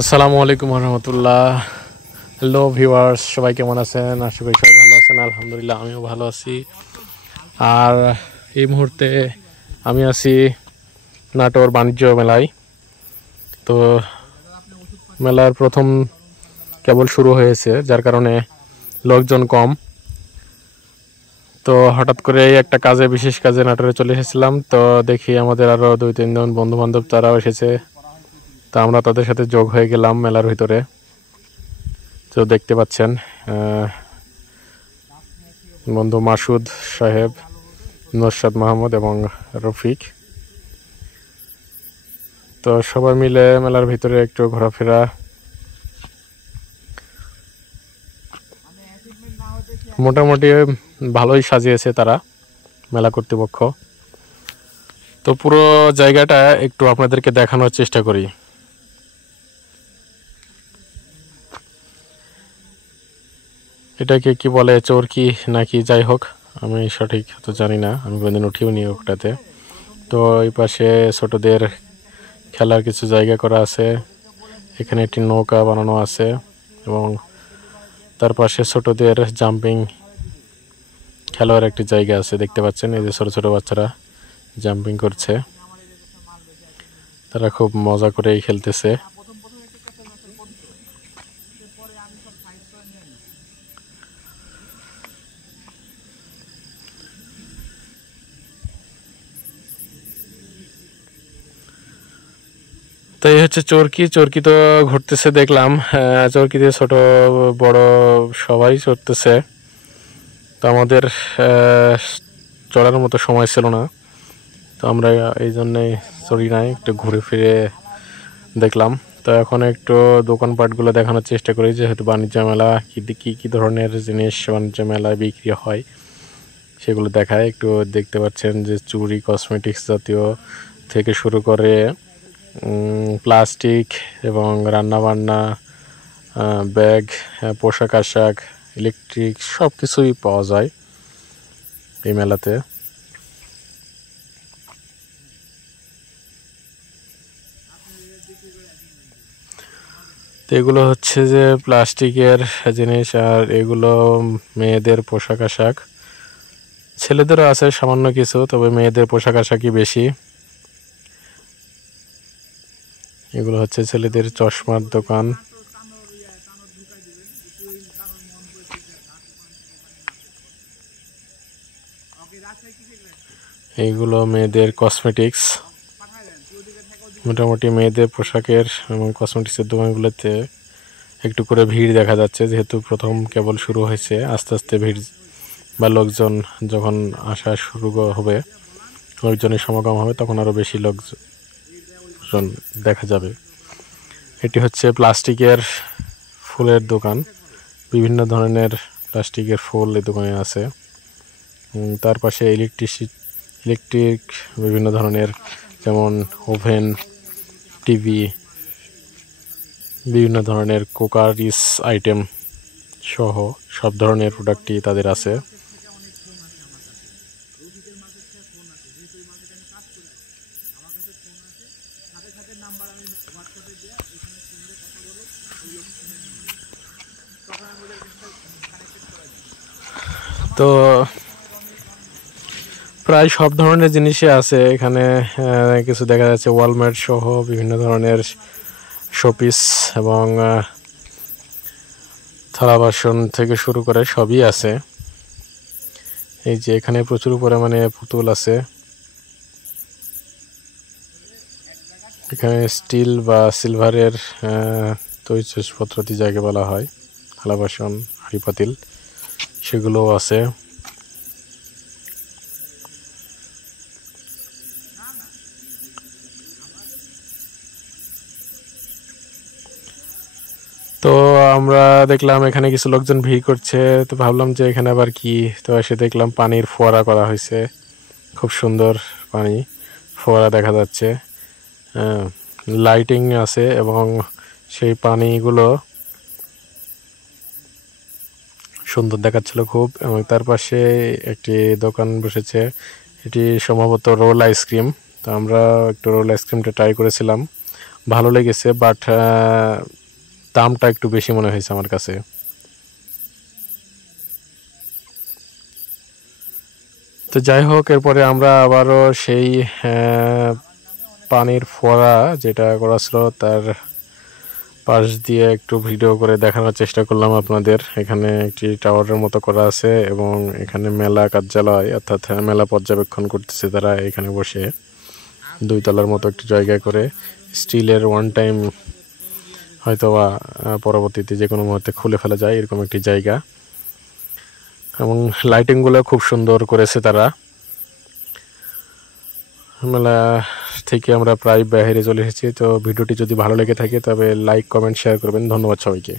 আসসালামু আলাইকুম রহমতুল্লাহ। Hello viewers, সবাই কেমন আছেন? আশা করি সবাই ভালো আছেন। আলহামদুলিল্লাহ আমিও ভালো আছি। আর এই মুহূর্তে আমি আছি নাটোর বাণিজ্য মেলায়। তো মেলার প্রথম কেবল শুরু হয়েছে, যার কারণে লোকজন কম। তো হঠাৎ করে একটা বিশেষ কাজে নাটোরে চলে এসেছিলাম। তো দেখি আমাদের আরও 2-3 জন বন্ধু বান্ধব তারাও এসেছে। তা আমরা তাদের সাথে যোগ হয়ে গেলাম মেলার ভিতরে। তো দেখতে পাচ্ছেন বন্ধু মাসুদ সাহেব, নরশাদ মাহমুদ এবং রফিক। তো সবাই মিলে মেলার ভিতরে একটু ঘোরাফেরা। মোটামুটি ভালোই সাজিয়েছে তারা, মেলা কর্তৃপক্ষ। তো পুরো জায়গাটা একটু আপনাদেরকে দেখানোর চেষ্টা করি। এটাকে কি বলে, চরকি নাকি, যাই হোক আমি সঠিক তো জানি না, আমি কোনদিন উঠিও নি ওটাতে। তো এই পাশে ছোটদের খেলার কিছু জায়গা করা আছে। এখানে একটি নৌকা বানানো আছে এবং তার পাশে ছোটদের জাম্পিং খেলার একটি জায়গা আছে। দেখতে পাচ্ছেন এই যে ছোট ছোট বাচ্চারা জাম্পিং করছে, তারা খুব মজা করেই খেলতেছে। তো এই হচ্ছে চরকি। চরকি তো ঘুরতেছে দেখলাম, চরকিতে ছোট বড় সবাই চড়তেছে। তো আমাদের চড়ার মতো সময় ছিল না, তো আমরা এই জন্যই চড়ি নাই, একটু ঘুরে ফিরে দেখলাম। তো এখন একটু দোকানপাটগুলো দেখানোর চেষ্টা করি, যেহেতু বাণিজ্য মেলা, কি কি ধরনের জিনিস বাণিজ্য মেলায় বিক্রি হয় সেগুলো দেখায়। একটু দেখতে পাচ্ছেন যে চুড়ি, কসমেটিক্স জাতীয় থেকে শুরু করে প্লাস্টিক এবং রান্নাবান্না, ব্যাগ, পোশাক আশাক, ইলেকট্রিক সব কিছুই পাওয়া যায় এই মেলাতে। তো এগুলো হচ্ছে যে প্লাস্টিকের জিনিস, আর এগুলো মেয়েদের পোশাক আশাক। ছেলেদেরও আছে সামান্য কিছু, তবে মেয়েদের পোশাক আশাকই বেশি। এগুলো হচ্ছে ছেলেদের চশমার দোকান। এইগুলো মেয়েদের কসমেটিক্স। মোটামুটি মেয়েদের পোশাকের এবং কসমেটিক্সের দোকানগুলোতে একটু করে ভিড় দেখা যাচ্ছে, যেহেতু প্রথম কেবল শুরু হয়েছে। আস্তে আস্তে ভিড় বা লোকজন যখন আসা শুরু হবে, লোকজনের সমাগম হবে, তখন আরও বেশি লোকজন দেখা যাবে। এটি হচ্ছে প্লাস্টিকের ফুলের দোকান। বিভিন্ন ধরনের প্লাস্টিকের ফুল এই দোকানে আছে। তার পাশে ইলেকট্রিক বিভিন্ন ধরনের, যেমন ওভেন, টিভি, বিভিন্ন ধরনের কুকারিস আইটেম সহ সব ধরনের প্রোডাক্টই তাদের আছে। তো প্রায় সব ধরনের জিনিসই আছে এখানে। কিছু দেখা যাচ্ছে ওয়ালমার্ট সহ বিভিন্ন ধরনের শোপিস এবং থালা বাসন থেকে শুরু করে সবই আছে। এই যে এখানে প্রচুর পরিমাণে পুতুল আছে। এখানে স্টিল বা সিলভারের তৈজসপত্র যাকে বলা হয়, থালা বাসন, হাঁড়ি পাতিল, সেগুলোও আছে। তো আমরা দেখলাম এখানে কিছু লোকজন ভিড় করছে, তো ভাবলাম যে এখানে আবার কি। তো এসে দেখলাম পানির ফোয়ারা করা হয়েছে, খুব সুন্দর পানি ফোয়ারা দেখা যাচ্ছে। লাইটিং আছে এবং সেই পানিগুলো সুন্দর দেখাচ্ছিল খুব। এবং তার পাশে একটি দোকান বসেছে, এটি সম্ভবত রোল আইসক্রিম। তো আমরা একটু রোল আইসক্রিমটা ট্রাই করেছিলাম, ভালো লেগেছে, বাট দামটা একটু বেশি মনে হয়েছে আমার কাছে। তো যাই হোক, এরপরে আমরা আবারও সেই পানির ফোয়ারা যেটা করা ছিল তার পাশ দিয়ে একটু ভিডিও করে দেখানোর চেষ্টা করলাম আপনাদের। এখানে একটি টাওয়ারের মতো করা আছে এবং এখানে মেলা কার্যালয় অর্থাৎ মেলা পর্যবেক্ষণ করতেছে তারা এখানে বসে, 2 তলার মতো একটি জায়গা করে স্টিলের, ওয়ান টাইম হয়তোবা পরবর্তীতে যে কোনো মুহূর্তে খুলে ফেলা যায় এরকম একটি জায়গা, এবং লাইটিংগুলো খুব সুন্দর করেছে তারা। মেলা থেকে আমরা প্রায় বাইরে চলে এসেছি। তো ভিডিওটি যদি ভালো লেগে থাকে তবে লাইক, কমেন্ট, শেয়ার করবেন। ধন্যবাদ সবাইকে।